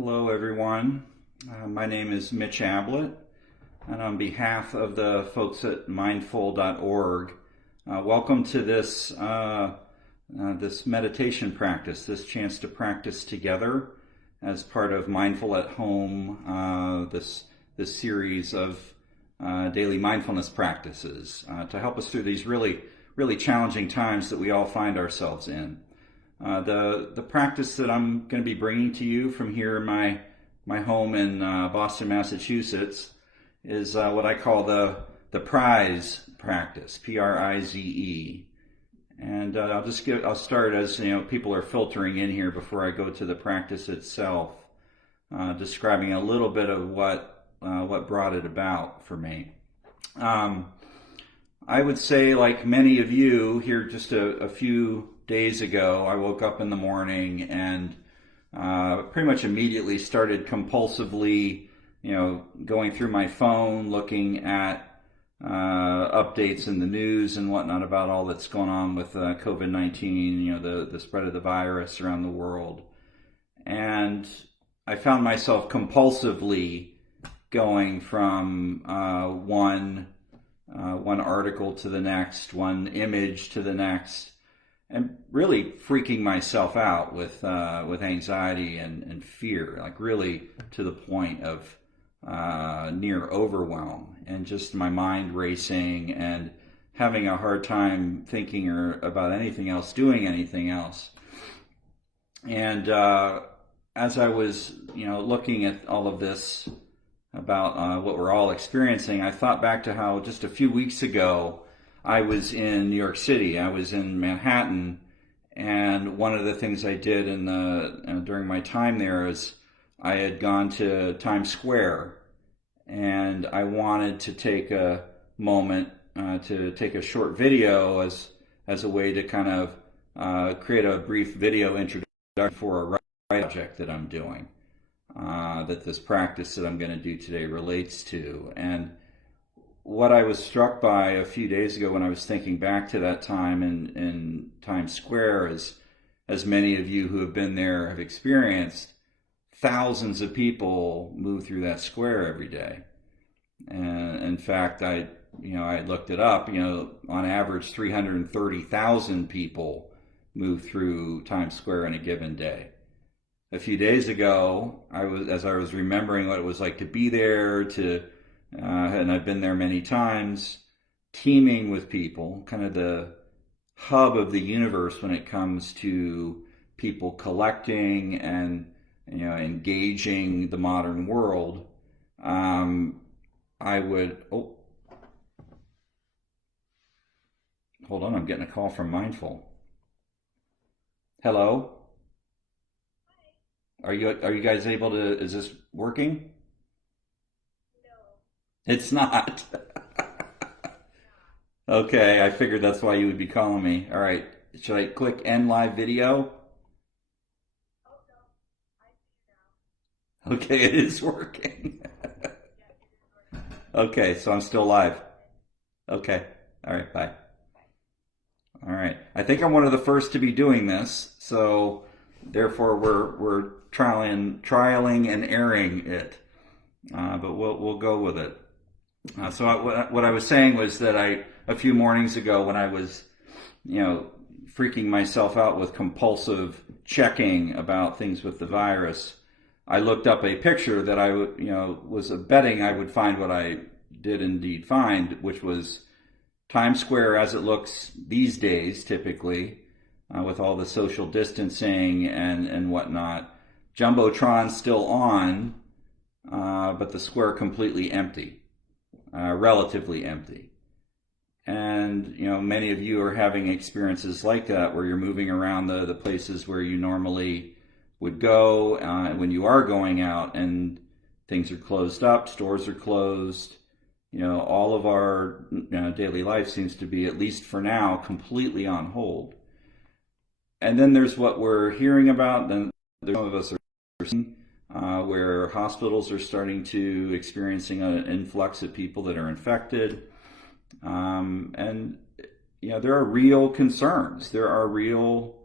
Hello everyone, my name is Mitch Abblett, and on behalf of the folks at mindful.org, welcome to this meditation practice, this chance to practice together as part of Mindful at Home, this series of daily mindfulness practices to help us through these really challenging times that we all find ourselves in. The practice that I'm going to be bringing to you from here in my home in Boston, Massachusetts, is what I call the prize practice, Prize. And I'll start as people are filtering in here before I go to the practice itself, describing a little bit of what brought it about for me. I would say, like many of you here, just a few days ago, I woke up in the morning and pretty much immediately started compulsively, going through my phone, looking at updates in the news and whatnot about all that's going on with COVID-19, the spread of the virus around the world. And I found myself compulsively going from one article to the next, one image to the next, and really freaking myself out with anxiety and fear, like really to the point of near overwhelm, and just my mind racing and having a hard time thinking or about anything else, doing anything else. And as I was, looking at all of this about what we're all experiencing, I thought back to how just a few weeks ago I was in New York City. I was in Manhattan, and one of the things I did during my time there is I had gone to Times Square, and I wanted to take a moment to take a short video as a way to kind of create a brief video introduction for a writing project that I'm doing, that this practice that I'm going to do today relates to. And what I was struck by a few days ago when I was thinking back to that time in Times Square is, as many of you who have been there have experienced, thousands of people move through that square every day. And in fact, I looked it up, on average 330,000 people move through Times Square in a given day. A few days ago, as I was remembering what it was like to be there, and I've been there many times, teeming with people, kind of the hub of the universe when it comes to people collecting and engaging the modern world. Hold on, I'm getting a call from Mindful. Hello? Are you guys able to, is this working? It's not. Okay, I figured that's why you would be calling me. All right, should I click end live video? Okay, it is working. Okay, so I'm still live. Okay, all right, bye. All right, I think I'm one of the first to be doing this, so therefore we're trialing and erring it, but we'll go with it. So what I was saying was that a few mornings ago, when I was, freaking myself out with compulsive checking about things with the virus, I looked up a picture that I was betting I would find what I did indeed find, which was Times Square as it looks these days, typically, with all the social distancing and whatnot. Jumbotron still on, but the square completely empty. Relatively empty. And many of you are having experiences like that, where you're moving around the places where you normally would go when you are going out, and things are closed up, stores are closed. All of our daily life seems to be, at least for now, completely on hold. And then there's what we're hearing about, then some of us are seeing where hospitals are starting to experiencing an influx of people that are infected. And there are real concerns. There are real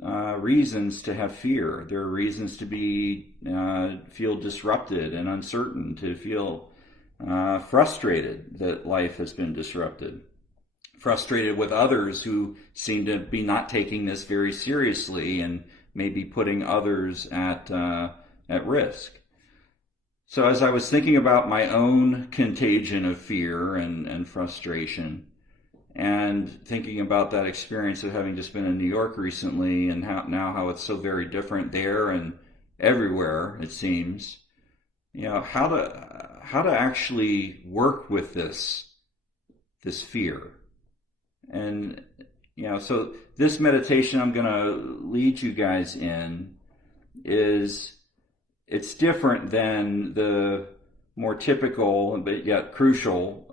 reasons to have fear. There are reasons to feel disrupted and uncertain, to feel frustrated that life has been disrupted, frustrated with others who seem to be not taking this very seriously and maybe putting others at risk. So as I was thinking about my own contagion of fear and frustration, and thinking about that experience of having just been in New York recently, and how it's so very different there and everywhere, it seems, how to actually work with this fear. And so this meditation I'm going to lead you guys in it's different than the more typical but yet crucial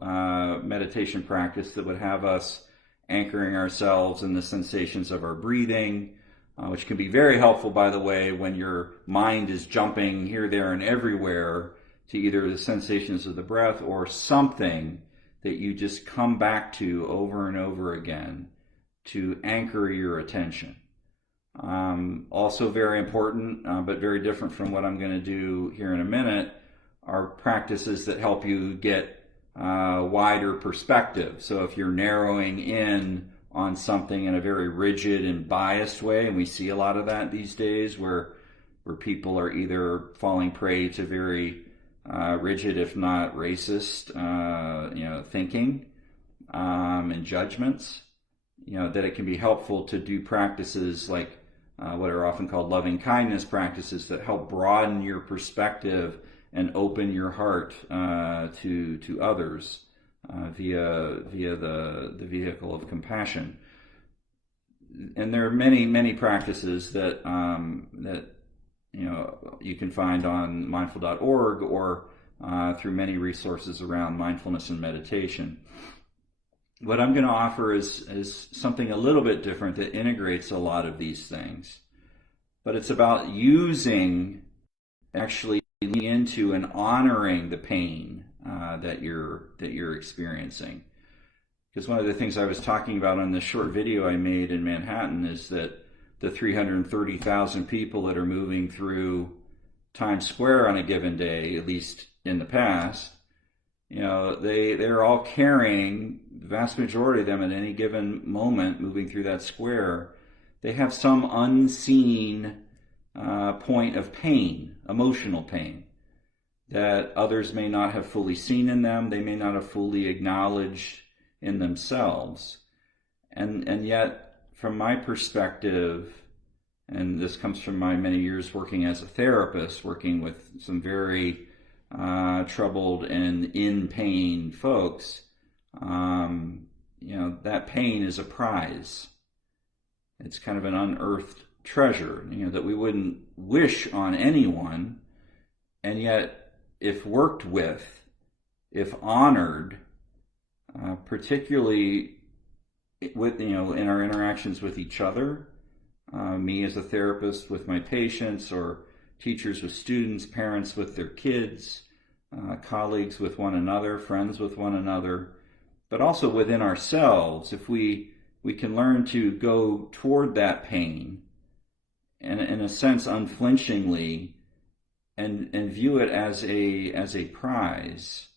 meditation practice that would have us anchoring ourselves in the sensations of our breathing, which can be very helpful, by the way, when your mind is jumping here, there, and everywhere to either the sensations of the breath or something that you just come back to over and over again to anchor your attention. Also very important, but very different from what I'm going to do here in a minute, are practices that help you get wider perspective. So if you're narrowing in on something in a very rigid and biased way, and we see a lot of that these days, where people are either falling prey to very rigid, if not racist, thinking and judgments, that it can be helpful to do practices like what are often called loving kindness practices that help broaden your perspective and open your heart to others via the vehicle of compassion. And there are many practices that you can find on mindful.org or through many resources around mindfulness and meditation. What I'm going to offer is something a little bit different that integrates a lot of these things, but it's about actually into and honoring the pain that you're experiencing. Because one of the things I was talking about on this short video I made in Manhattan is that the 330,000 people that are moving through Times Square on a given day, at least in the past, they're all carrying, the vast majority of them at any given moment moving through that square, they have some unseen point of pain, emotional pain, that others may not have fully seen in them, they may not have fully acknowledged in themselves. And yet, from my perspective, and this comes from my many years working as a therapist, working with some very troubled and in pain folks, that pain is a prize. It's kind of an unearthed treasure, that we wouldn't wish on anyone, and yet, if worked with, if honored, particularly in our interactions with each other, me as a therapist with my patients, or teachers with students, parents with their kids, colleagues with one another, friends with one another, but also within ourselves, if we can learn to go toward that pain, and in a sense unflinchingly, and view it as a prize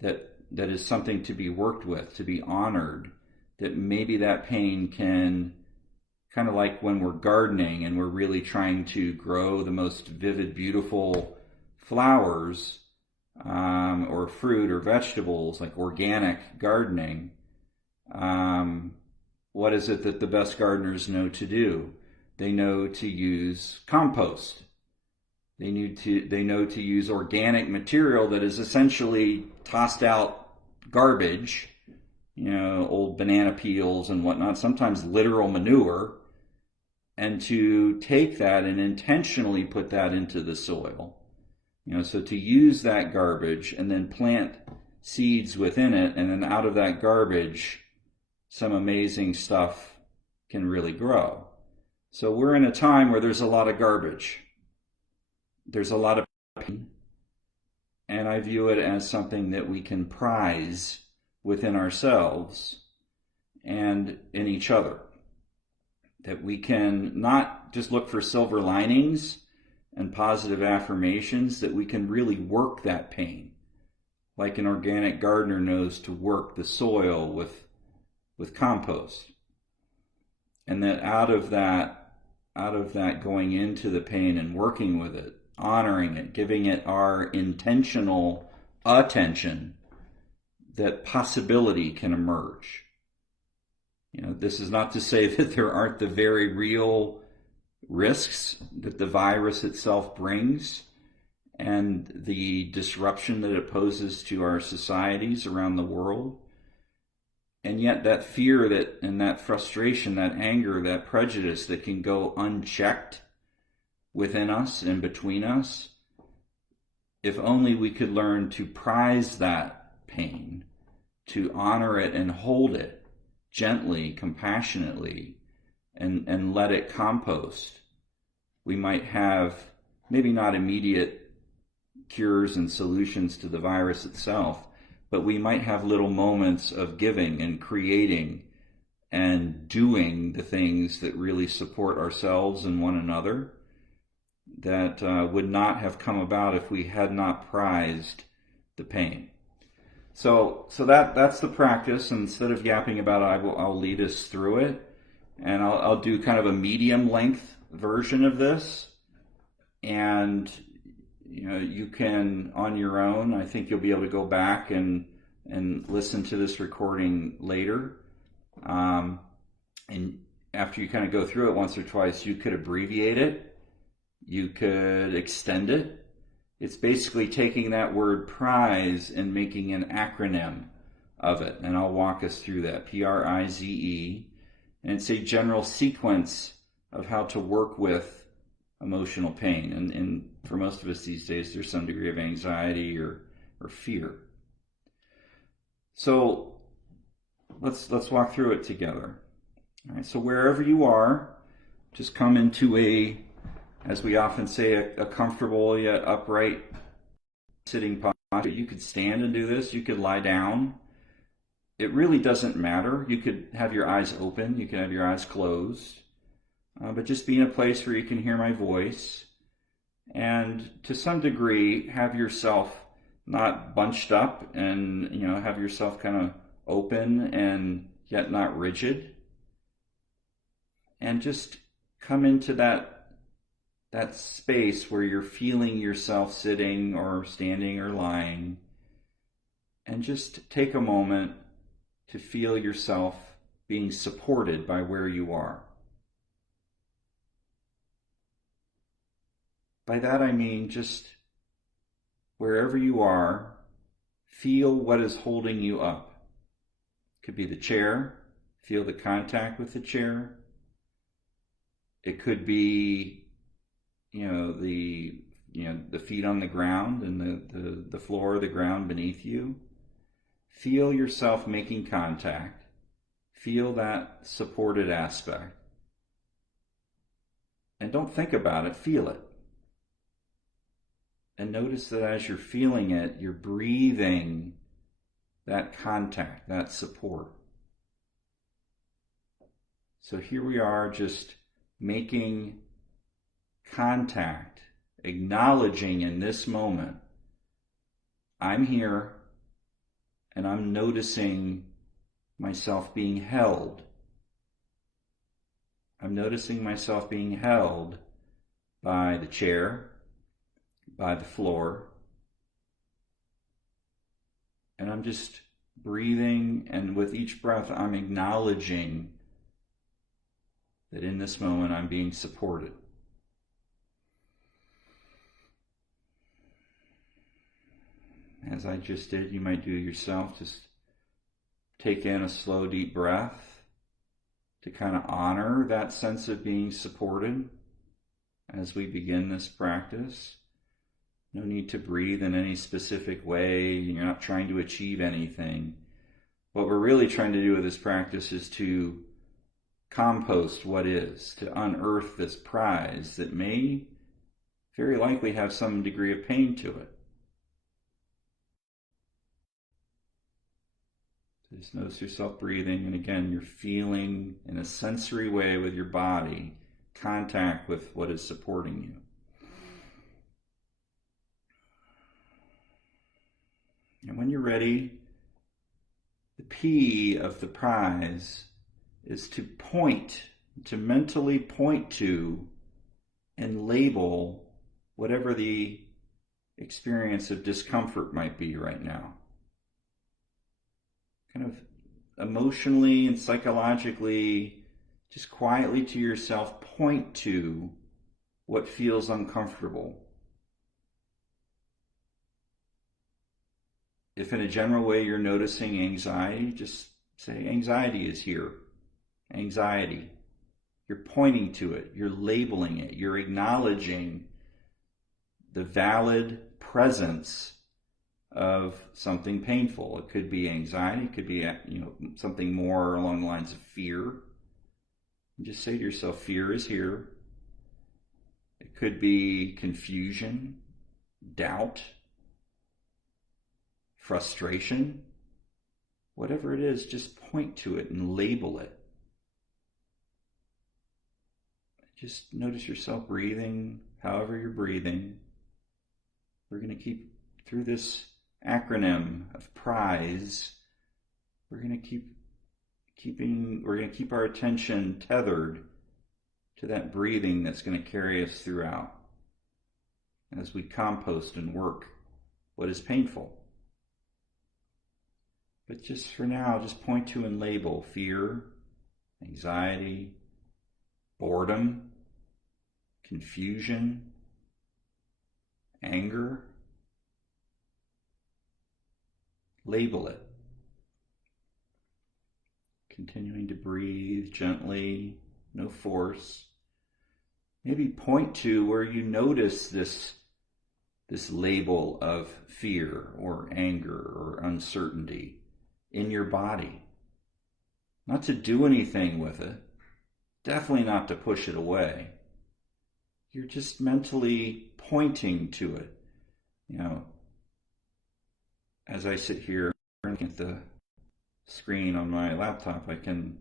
that is something to be worked with, to be honored, that maybe that pain can, kind of like when we're gardening and we're really trying to grow the most vivid, beautiful flowers, or fruit or vegetables, like organic gardening, what is it that the best gardeners know to do? They know to use compost. They know to use organic material that is essentially tossed out garbage, old banana peels and whatnot, sometimes literal manure, and to take that and intentionally put that into the soil. So to use that garbage and then plant seeds within it, and then out of that garbage, some amazing stuff can really grow. So we're in a time where there's a lot of garbage. There's a lot of pain, and I view it as something that we can prize within ourselves and in each other. that we can not just look for silver linings and positive affirmations, that we can really work that pain, like an organic gardener knows to work the soil with compost. And that out of that going into the pain and working with it, honoring it, giving it our intentional attention, that possibility can emerge. This is not to say that there aren't the very real risks that the virus itself brings and the disruption that it poses to our societies around the world. And yet that fear and that frustration, that anger, that prejudice that can go unchecked within us and between us, if only we could learn to prize that pain, to honor it and hold it gently, compassionately, and let it compost, we might have maybe not immediate cures and solutions to the virus itself, but we might have little moments of giving and creating and doing the things that really support ourselves and one another, that would not have come about if we had not prized the pain. So that's the practice. Instead of yapping about it, I'll lead us through it, and I'll do kind of a medium length version of this. And you can, on your own, I think you'll be able to go back and listen to this recording later. And after you kind of go through it once or twice, you could abbreviate it. You could extend it. It's basically taking that word prize and making an acronym of it. And I'll walk us through that. PRIZE. And it's a general sequence of how to work with emotional pain. And for most of us these days, there's some degree of anxiety or fear. So let's walk through it together. All right, so wherever you are, just come into as we often say, a comfortable yet upright sitting posture. You could stand and do this. You could lie down. It really doesn't matter. You could have your eyes open. You could have your eyes closed. But just be in a place where you can hear my voice. And to some degree, have yourself not bunched up and, have yourself kind of open and yet not rigid. And just come into that space where you're feeling yourself sitting or standing or lying, and just take a moment to feel yourself being supported by where you are. By that I mean just wherever you are, feel what is holding you up. It could be the chair, feel the contact with the chair. It could be the feet on the ground and the floor, the ground beneath you. Feel yourself making contact. Feel that supported aspect. And don't think about it, feel it. And notice that as you're feeling it, you're breathing that contact, that support. So here we are, just making contact, acknowledging in this moment, I'm here and I'm noticing myself being held. I'm noticing myself being held by the chair, by the floor, and I'm just breathing, and with each breath I'm acknowledging that in this moment I'm being supported. As I just did, you might do yourself. Just take in a slow, deep breath to kind of honor that sense of being supported as we begin this practice. No need to breathe in any specific way. You're not trying to achieve anything. What we're really trying to do with this practice is to compost what is, to unearth this prize that may very likely have some degree of pain to it. So just notice yourself breathing, and again, you're feeling in a sensory way with your body, contact with what is supporting you. And when you're ready, the P of the prize is to point, to mentally point to and label whatever the experience of discomfort might be right now. Kind of emotionally and psychologically, just quietly to yourself, point to what feels uncomfortable. If in a general way you're noticing anxiety, just say, anxiety is here. Anxiety. You're pointing to it. You're labeling it. You're acknowledging the valid presence of something painful. It could be anxiety. It could be something more along the lines of fear. And just say to yourself, fear is here. It could be confusion, doubt, frustration. Whatever it is, just point to it and label it. Just notice yourself breathing, however you're breathing. We're going to keep through this acronym of PRIZE. We're going to keep our attention tethered to that breathing that's going to carry us throughout as we compost and work what is painful. But just for now, just point to and label fear, anxiety, boredom, confusion, anger. Label it. Continuing to breathe gently, no force. Maybe point to where you notice this label of fear or anger or uncertainty in your body. Not to do anything with it. Definitely not to push it away. You're just mentally pointing to it. As I sit here looking at the screen on my laptop, I can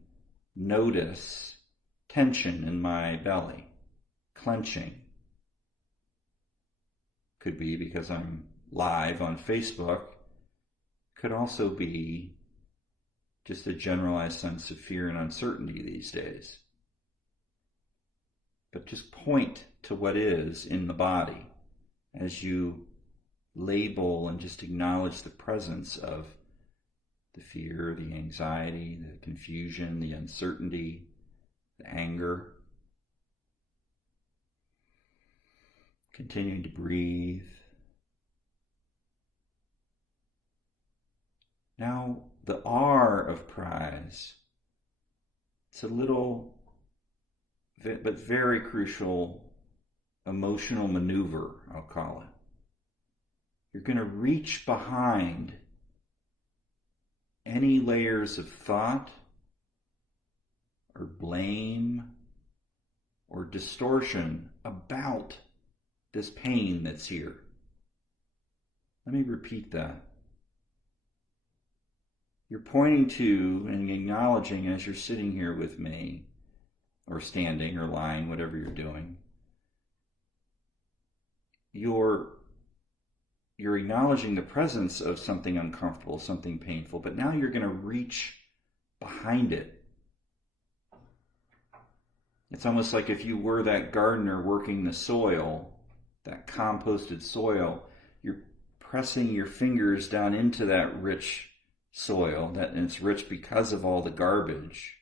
notice tension in my belly, clenching. Could be because I'm live on Facebook. Could also be just a generalized sense of fear and uncertainty these days. But just point to what is in the body as you label and just acknowledge the presence of the fear, the anxiety, the confusion, the uncertainty, the anger. Continuing to breathe. Now, the R of prize. It's a little but very crucial emotional maneuver, I'll call it. You're going to reach behind any layers of thought or blame or distortion about this pain that's here. Let me repeat that. You're pointing to and acknowledging as you're sitting here with me, or standing or lying, whatever you're doing, you're acknowledging the presence of something uncomfortable, something painful, but now you're going to reach behind it. It's almost like if you were that gardener working the soil, that composted soil, you're pressing your fingers down into that rich soil, and it's rich because of all the garbage.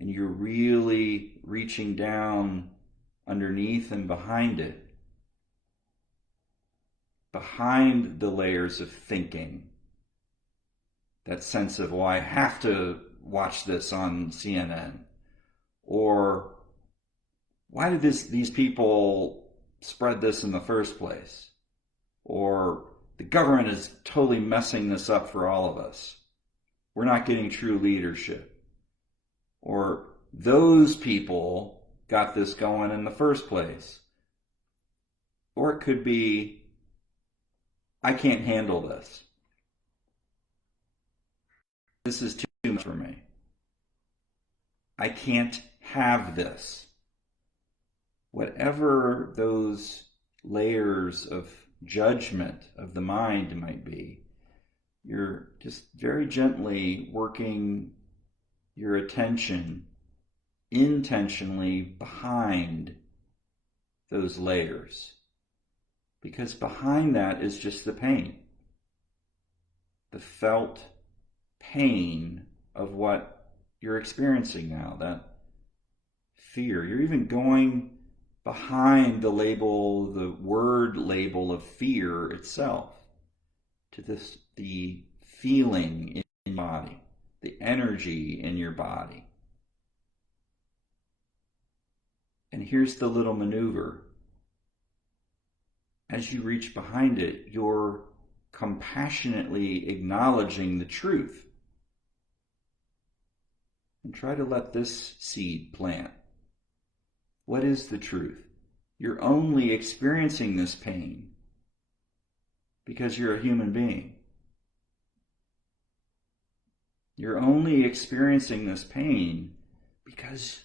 And you're really reaching down underneath and behind it. Behind the layers of thinking. That sense of, well, I have to watch this on CNN. Or, why did these people spread this in the first place? Or, the government is totally messing this up for all of us. We're not getting true leadership. Or, those people got this going in the first place. Or it could be, I can't handle this. this is too much for me. I can't have this. Whatever those layers of judgment of the mind might be, you're just very gently working your attention intentionally behind those layers. Because behind that is just the pain. The felt pain of what you're experiencing now, that fear. You're even going behind the label, the word label of fear itself, to the feeling in your body, the energy in your body. And here's the little maneuver. As you reach behind it, you're compassionately acknowledging the truth. And try to let this seed plant. What is the truth? You're only experiencing this pain because you're a human being. You're only experiencing this pain because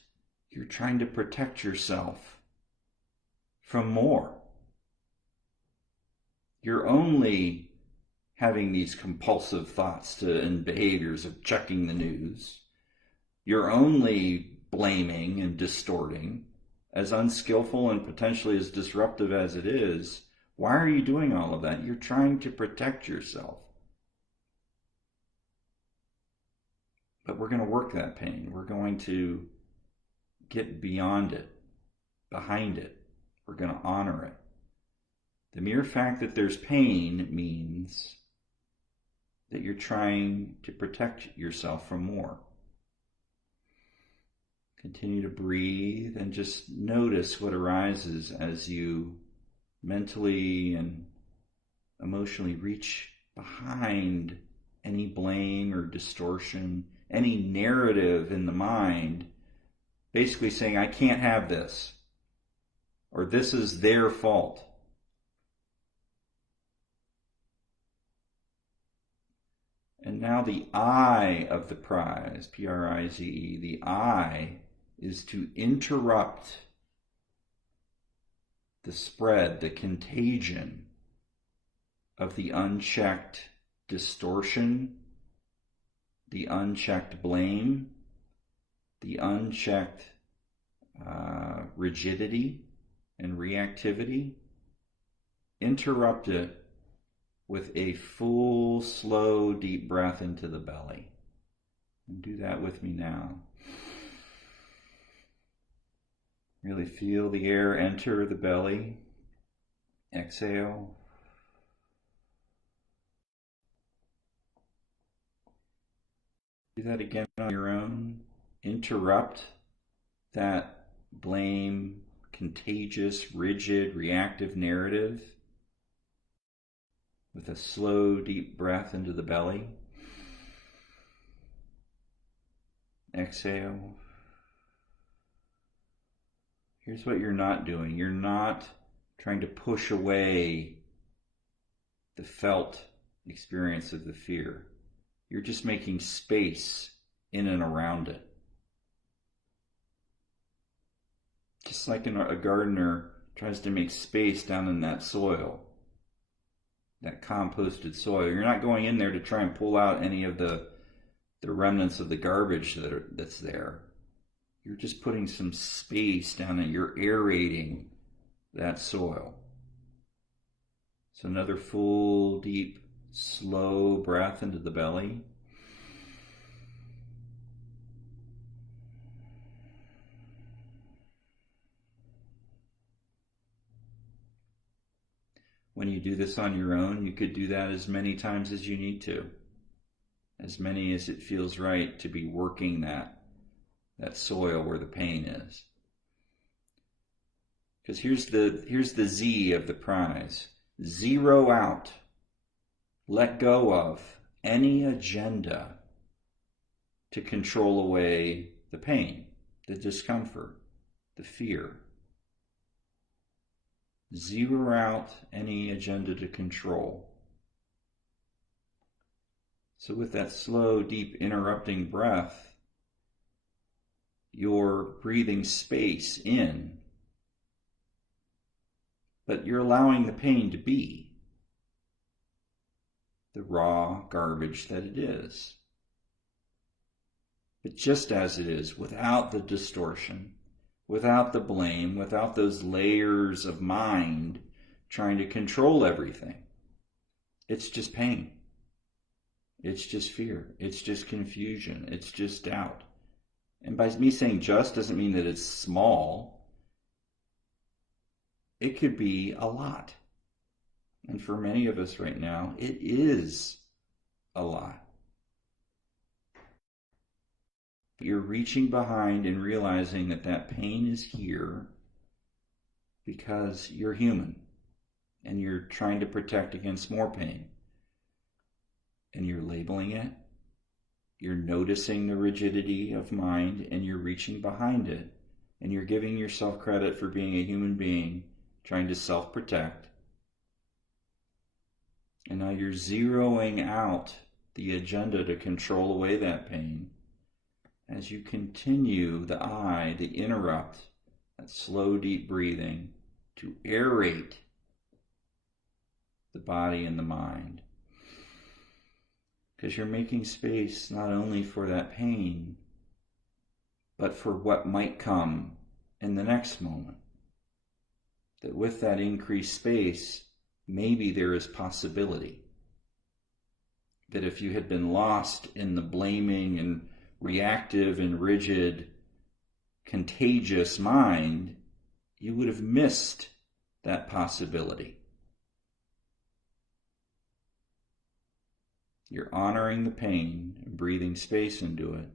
you're trying to protect yourself from more. You're only having these compulsive thoughts and behaviors of checking the news. You're only blaming and distorting. As unskillful and potentially as disruptive as it is, why are you doing all of that? You're trying to protect yourself. But we're going to work that pain. We're going to get beyond it, behind it. We're going to honor it. The mere fact that there's pain means that you're trying to protect yourself from more. Continue to breathe and just notice what arises as you mentally and emotionally reach behind any blame or distortion, any narrative in the mind, basically saying, I can't have this, or this is their fault. And now the I of the prize, Prize, the I is to interrupt the spread, the contagion of the unchecked distortion, the unchecked blame, the unchecked rigidity and reactivity. Interrupt it with a full, slow, deep breath into the belly. And do that with me now. Really feel the air enter the belly. Exhale. Do that again on your own. Interrupt that blame, contagious, rigid, reactive narrative with a slow, deep breath into the belly. Exhale. Here's what you're not doing. You're not trying to push away the felt experience of the fear. You're just making space in and around it. Just like a gardener tries to make space down in that soil, that composted soil. You're not going in there to try and pull out any of the remnants of the garbage that's there. You're just putting some space down there. You're aerating that soil. So another full, deep, slow breath into the belly. When you do this on your own, you could do that as many times as you need to. As many as it feels right to be working that soil where the pain is. Because here's the Z of the prize. Zero out. Let go of any agenda to control away the pain, the discomfort, the fear. Zero out any agenda to control. So with that slow, deep, interrupting breath, you're breathing space in, but you're allowing the pain to be the raw garbage that it is. But just as it is, without the distortion, without the blame, without those layers of mind trying to control everything. It's just pain. It's just fear. It's just confusion. It's just doubt. And by me saying just doesn't mean that it's small. It could be a lot. And for many of us right now, it is a lot. You're reaching behind and realizing that that pain is here because you're human and you're trying to protect against more pain. And you're labeling it. You're noticing the rigidity of mind and you're reaching behind it. And you're giving yourself credit for being a human being trying to self-protect. And now you're zeroing out the agenda to control away that pain as you continue the interrupt, that slow, deep breathing to aerate the body and the mind. Because you're making space not only for that pain, but for what might come in the next moment. That with that increased space, maybe there is possibility. That if you had been lost in the blaming and reactive and rigid, contagious mind, you would have missed that possibility. You're honoring the pain and breathing space into it.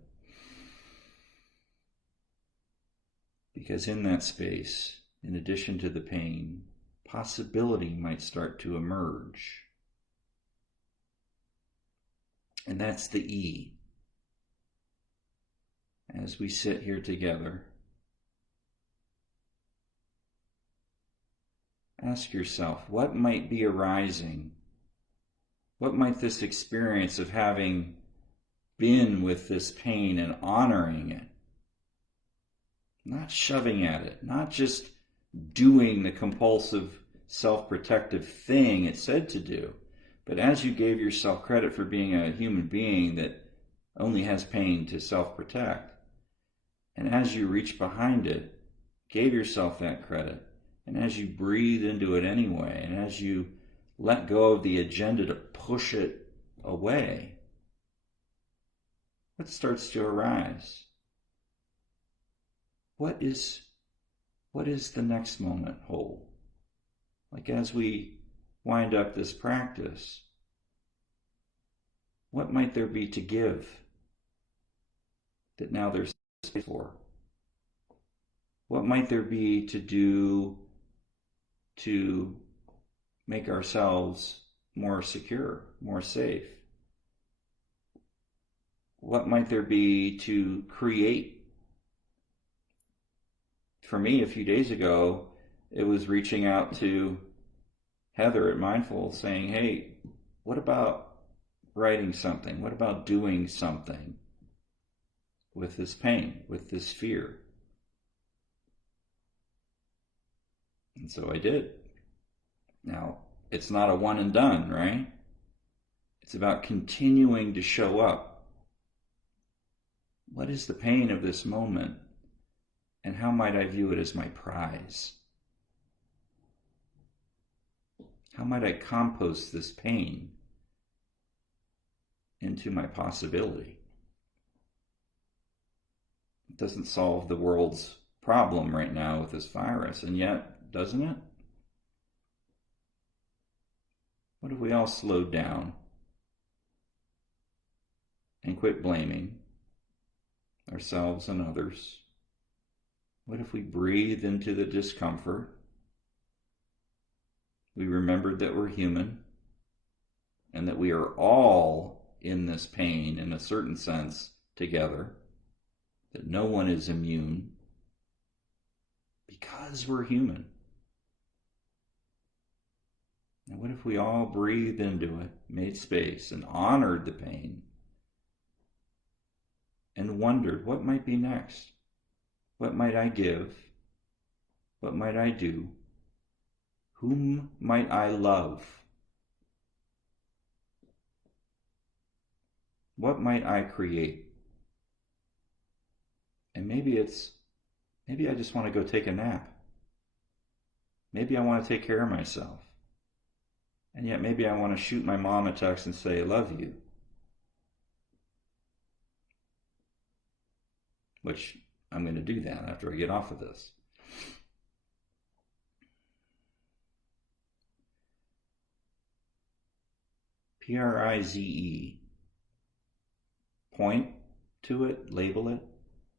Because in that space, in addition to the pain, possibility might start to emerge. And that's the E. As we sit here together, ask yourself, what might be arising? What might this experience of having been with this pain and honoring it, not shoving at it, not just doing the compulsive self-protective thing it said to do, but as you gave yourself credit for being a human being that only has pain to self-protect, and as you reached behind it, gave yourself that credit, and as you breathe into it anyway, and as you let go of the agenda to push it away, what starts to arise? What is the next moment hold? Like as we wind up this practice, what might there be to give that now there's space for? What might there be to do to make ourselves more secure, more safe? What might there be to create? For me, a few days ago, it was reaching out to Heather at Mindful saying, hey, what about writing something? What about doing something with this pain, with this fear? And so I did. Now, it's not a one and done, right? It's about continuing to show up. What is the pain of this moment? And how might I view it as my prize? How might I compost this pain into my possibility? It doesn't solve the world's problem right now with this virus, and yet, doesn't it? What if we all slowed down and quit blaming ourselves and others? What if we breathed into the discomfort? We remembered that we're human and that we are all in this pain in a certain sense together, that no one is immune because we're human. And what if we all breathed into it, made space, and honored the pain, and wondered what might be next? What might I give? What might I do? Whom might I love? What might I create? And maybe I just want to go take a nap. Maybe I want to take care of myself. And yet maybe I want to shoot my mom a text and say, I love you. Which I'm going to do that after I get off of this. Prize. Point to it, label it,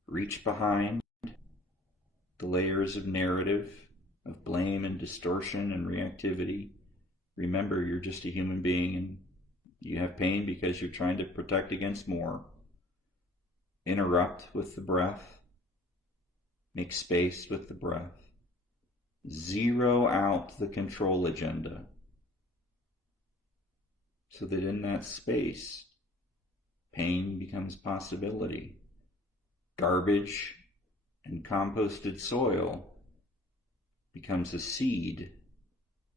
reach behind the layers of narrative, of blame and distortion and reactivity. Remember, you're just a human being and you have pain because you're trying to protect against more. Interrupt with the breath. Make space with the breath. Zero out the control agenda so that in that space, pain becomes possibility. Garbage and composted soil becomes a seed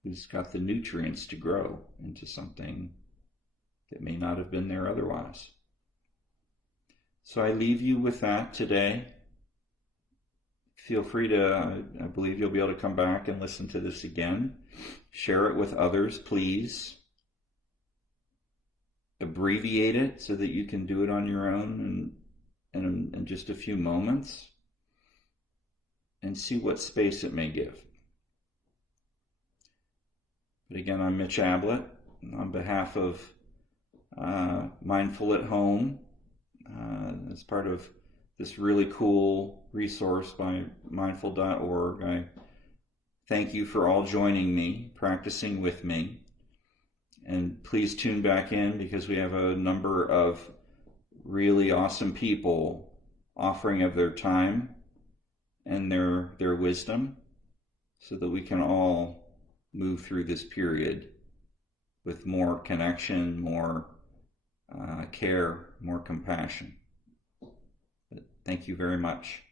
who's got the nutrients to grow into something that may not have been there otherwise. So I leave you with that today. Feel free to, I believe you'll be able to come back and listen to this again. Share it with others, please. Abbreviate it so that you can do it on your own in just a few moments, and see what space it may give. But again, I'm Mitch Abblett. On behalf of Mindful at Home, as part of this really cool resource by mindful.org, I thank you for all joining me, practicing with me. And please tune back in because we have a number of really awesome people offering of their time and their wisdom so that we can all move through this period with more connection, more care, more compassion. But thank you very much.